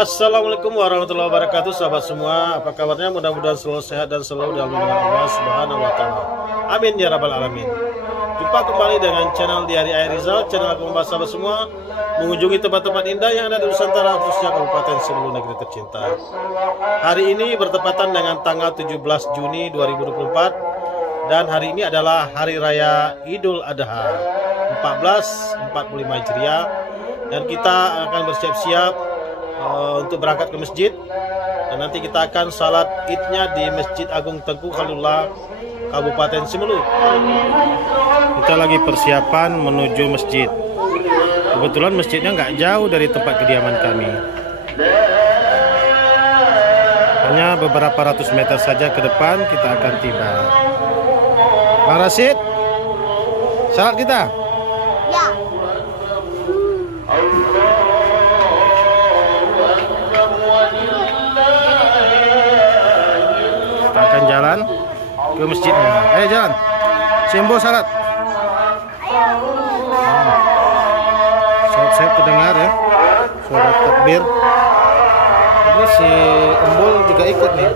Assalamualaikum warahmatullahi wabarakatuh, sahabat semua. Apa kabarnya? Mudah-mudahan selalu sehat dan selalu dalam lindungan Allah Subhanahu wa Ta'ala. Amin ya Rabbal 'Alamin. Jumpa kembali dengan channel Diari Air Rizal, channel aku membahas sahabat semua mengunjungi tempat-tempat indah yang ada di Nusantara, khususnya Kabupaten Sulu, negeri tercinta. Hari ini bertepatan dengan tanggal 17 Juni 2024 dan hari ini adalah Hari Raya Idul Adha 1445 Hijriah, dan kita akan bersiap-siap untuk berangkat ke masjid, dan nanti kita akan salat idnya di Masjid Agung Tengku Khalilullah, Kabupaten Simelu. Kita lagi persiapan menuju masjid. Kebetulan masjidnya nggak jauh dari tempat kediaman kami, hanya beberapa ratus meter saja ke depan kita akan tiba. Bang Rasid, salat kita. Ya. Kita akan jalan ke masjidnya. Ayo jalan. Simbo salat. Saya terdengar ya suara takbir. Ini si Embol juga ikut nih.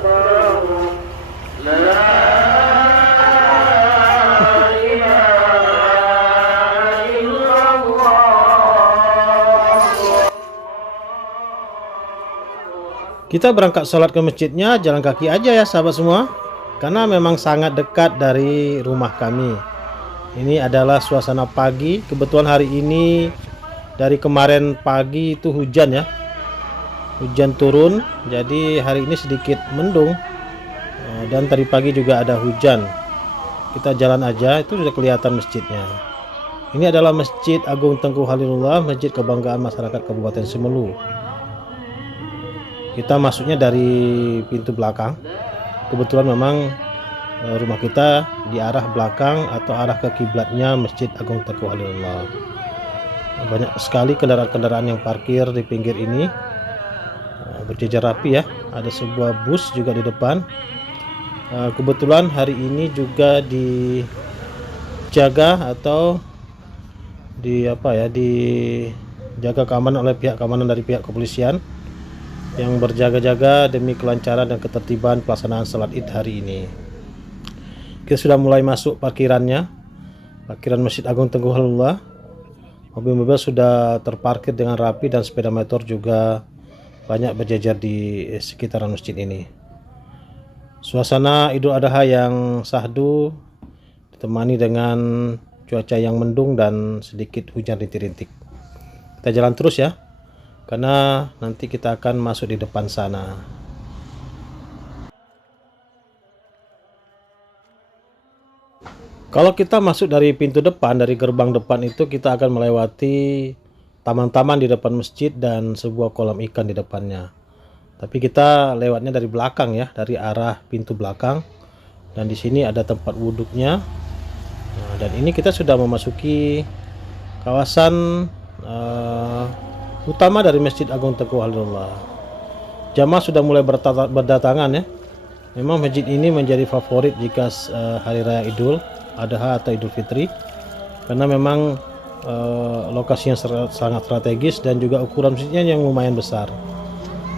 Kita berangkat sholat ke masjidnya jalan kaki aja ya sahabat semua, karena memang sangat dekat dari rumah kami. Ini adalah suasana pagi. Kebetulan hari ini dari kemarin pagi itu hujan ya, hujan turun, jadi hari ini sedikit mendung, dan tadi pagi juga ada hujan. Kita jalan aja, itu sudah kelihatan masjidnya. Ini adalah Masjid Agung Tengku Khalilullah, masjid kebanggaan masyarakat Kabupaten Simelu. Kita masuknya dari pintu belakang. Kebetulan memang rumah kita di arah belakang atau arah ke kiblatnya Masjid Agung Tengku Khalilullah. Banyak sekali kendaraan-kendaraan yang parkir di pinggir ini, berjejer rapi ya. Ada sebuah bus juga di depan. Kebetulan hari ini juga dijaga atau dijaga keamanan oleh pihak keamanan dari pihak kepolisian yang berjaga-jaga demi kelancaran dan ketertiban pelaksanaan salat Id hari ini. Kita sudah mulai masuk parkirannya, parkiran Masjid Agung Tengku Khalilullah. Mobil-mobil sudah terparkir dengan rapi dan sepeda motor juga banyak berjajar di sekitaran masjid ini. Suasana Idul Adha yang syahdu ditemani dengan cuaca yang mendung dan sedikit hujan rintik-rintik. Kita jalan terus ya, karena nanti kita akan masuk di depan sana. Kalau kita masuk dari pintu depan, dari gerbang depan itu, kita akan melewati taman-taman di depan masjid dan sebuah kolam ikan di depannya. Tapi kita lewatnya dari belakang ya, dari arah pintu belakang. Dan di sini ada tempat wuduknya. Nah, dan ini kita sudah memasuki kawasan utama dari Masjid Agung Tengku Khalilullah. Jamaah sudah mulai berdatangan ya. Memang masjid ini menjadi favorit jika hari raya Idul Adha atau Idul Fitri, karena memang lokasinya sangat strategis dan juga ukuran masjidnya yang lumayan besar.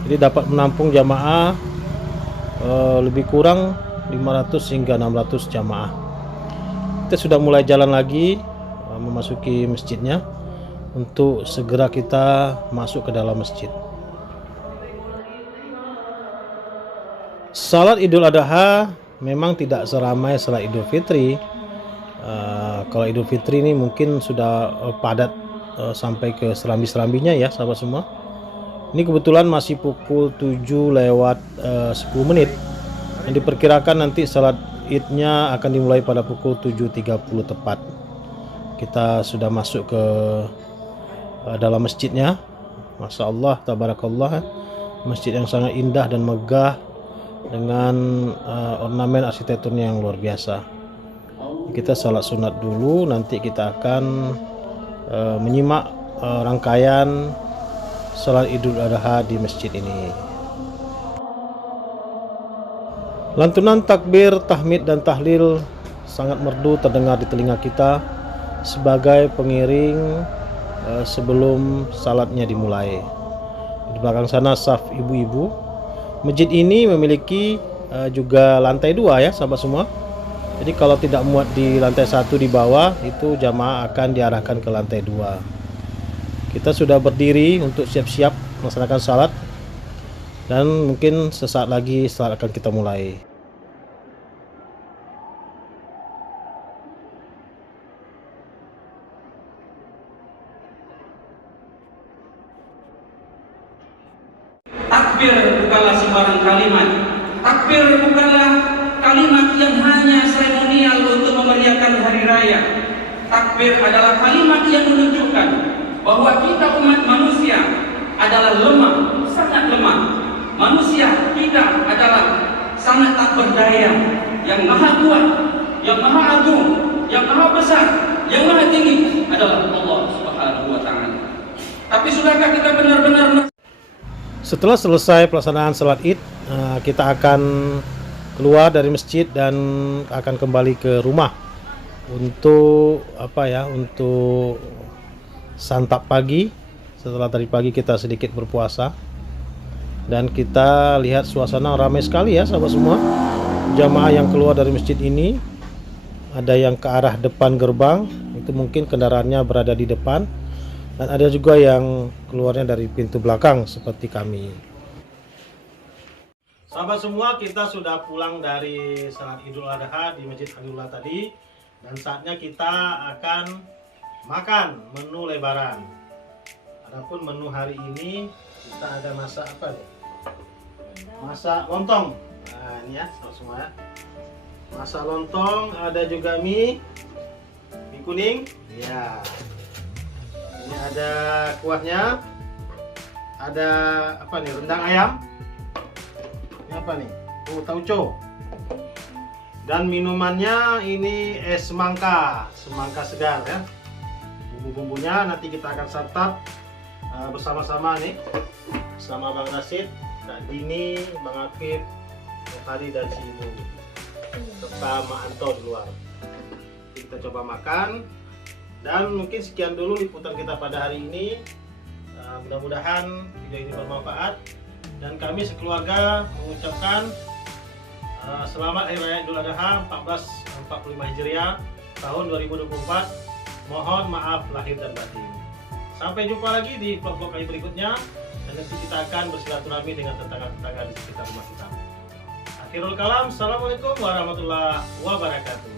Jadi dapat menampung jamaah lebih kurang 500 hingga 600 jamaah. Kita sudah mulai jalan lagi memasuki masjidnya untuk segera kita masuk ke dalam masjid. Salat Idul Adha memang tidak seramai salat Idul Fitri. Kalau Idul Fitri ini mungkin sudah padat sampai ke serambi-serambinya ya sahabat semua. Ini kebetulan masih pukul 7 lewat 10 menit. Yang diperkirakan nanti salat idnya akan dimulai pada pukul 7.30 tepat. Kita sudah masuk ke dalam masjidnya. Masya Allah, tabarakallah, masjid yang sangat indah dan megah dengan ornamen arsitekturnya yang luar biasa. Kita salat sunat dulu, nanti kita akan menyimak rangkaian salat Idul Adha di masjid ini. Lantunan takbir, tahmid dan tahlil sangat merdu terdengar di telinga kita sebagai pengiring sebelum salatnya dimulai. Di Di belakang sana saf ibu-ibu. Masjid ini memiliki juga lantai 2 ya sahabat semua. Jadi kalau tidak muat di lantai 1 di bawah, itu jamaah akan diarahkan ke lantai 2. Kita sudah berdiri untuk siap-siap melaksanakan salat, dan mungkin sesaat lagi salat akan kita mulai. Takbir bukanlah sembarang kalimat. Takbir bukanlah kalimat yang hanya seremonial untuk memeriahkan hari raya. Takbir adalah kalimat yang menunjukkan bahwa kita umat manusia adalah lemah, sangat lemah. Manusia kita adalah sangat tak berdaya. Yang maha kuat, yang maha agung, yang maha besar, yang maha tinggi adalah Allah Subhanahu wa Ta'ala. Tapi sudahkah kita benar-benar Setelah selesai pelaksanaan salat Id, kita akan keluar dari masjid dan akan kembali ke rumah untuk untuk santap pagi. Setelah tadi pagi kita sedikit berpuasa, dan kita lihat suasana ramai sekali ya sahabat semua. Jamaah yang keluar dari masjid ini, ada yang ke arah depan gerbang, itu mungkin kendaraannya berada di depan, dan ada juga yang keluarnya dari pintu belakang seperti kami. Sahabat semua, kita sudah pulang dari salat Idul Adha di Masjid Abdullah tadi, dan saatnya kita akan makan menu lebaran. Adapun menu hari ini kita ada masak apa nih? Masak lontong. Nah, ini ya sahabat semua ya. Masak lontong, ada juga mie kuning. Ya. Ini ada kuahnya, ada apa nih, rendang ayam, ini apa nih, tauco, dan minumannya ini es semangka segar ya. Bumbu-bumbunya nanti kita akan santap bersama-sama nih, sama Bang Rasid, Kak Dini, Bang Afif, Tadi dan si Ibu, serta Mak Anto di luar. Jadi kita coba makan. Dan mungkin sekian dulu liputan kita pada hari ini. Mudah-mudahan video ini bermanfaat, dan kami sekeluarga mengucapkan selamat Hari Raya Idul Adha 1445 Hijriah tahun 2024. Mohon maaf lahir dan batin. Sampai jumpa lagi di vlog-vlog kami berikutnya, dan nanti kita akan bersilaturahmi dengan tetangga-tetangga di sekitar rumah kita. Akhirul kalam, assalamualaikum warahmatullahi wabarakatuh.